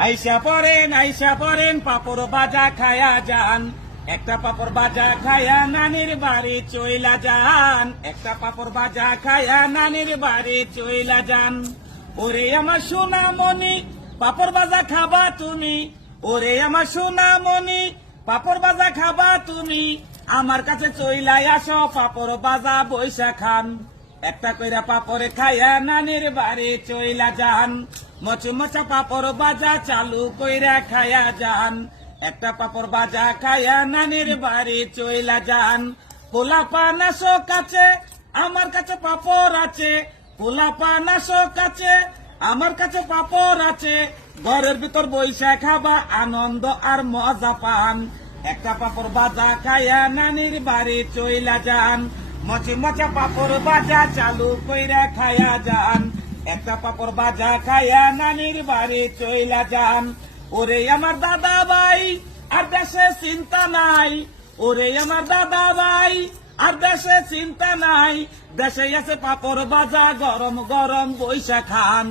আইসা পরেন পাপড় বাজা খায়া যান, একটা পাপড় বাজা খায়া নানির বাড়ি চইলা যান, একটা পাপড় বাজা খায়া নানির বাড়ি চইলা যান। ওরে আমার সোনামণি পাপড় বাজা খাবা তুমি, ওরে আমার সোনামণি পাপড় বাজা খাবা তুমি, আমার কাছে চইলাই আসো পাপড় বাজা বৈশা খান। একটা কইরা পাপড় খায়া নানির বাড়ি চইলা যান, মচমচা পাপড় বাজা চালু কইরা খায়া যান, একটা পাপড় বাজা খায়া নানির বাড়ি চইলা যান। পোলাপা নাশো কাছে আমার কাছে পাপড় আছে, পোলাপা নাশো কাছে আমার কাছে পাপড় আছে, ঘরের ভিতর বইসা খাবা আনন্দ আর মজা পান। একটা পাপড় বাজা খায়া নানির বাড়ি চইলা যান, মচমচা পাপড় বাজা চালু কইরা খায়া যান, একটা পাপড় বাজা খায়া নানির বাড়ি চইলা যান। ওরে আমার দাদা ভাই আর দেশে চিন্তা নাই, ওরে আমার দাদা ভাই আর দেশে চিন্তা নাই, দেশে আছে পাপড় বাজা গরম গরম বইসা খান।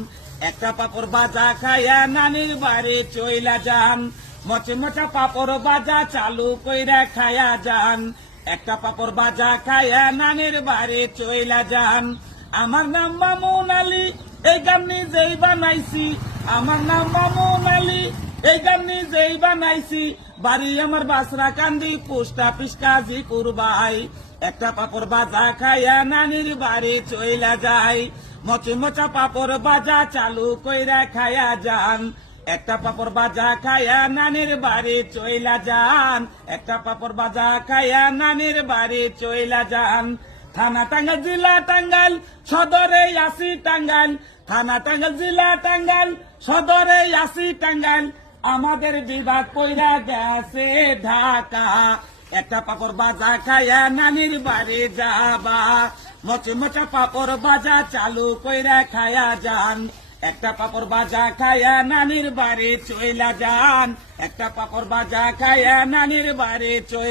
একটা পাপড় বাজা খায়া নানির বাড়ি চইলা যান, মচমচা পাপড় বাজা চালু কইরা খায়া যান, একটা পাপড় বাজা খায়া নানির বাড়ি চইলা যান। আমার নাম মামুন আলী, এই গান নিজেই বানাইছি, আমার নাম মামুন আলী, এই গান নিজেই বানাইছি, বাড়ি আমার বাসরা কান্দি পোস্ট অফিস কাজীপুর ভাই। একটা পাপড় বাজা খায়া নানির বাড়ি চইলা যায়, মচমচা পাপড় বাজা চালু কইরা খায়া যান, একটা পাপড় বাজা খায়া নানির বাড়ি চইলা যান, একটা পাপড় বাজা খায়া নানির বাড়ি চইলা যান। থানা টাঙ্গাইল জেলা টাঙ্গাইল সদরে আসি টাঙ্গাইল, থানা টাঙ্গাইল জেলা টাঙ্গাইল সদরে আসি টাঙ্গাইল, আমাদের বিভাগ কইরা গেছে ঢাকা। একটা পাপড় বাজা খায়া নানির বাড়ি যাবা, মচমচা পাপড় বাজা চালু কইরা খায়া যান, একটা পাপড় বাজা খায়া নানির বাড়ি চইলা যান, একটা পাপড় বাজা খায়া নানির বাড়ি চইলা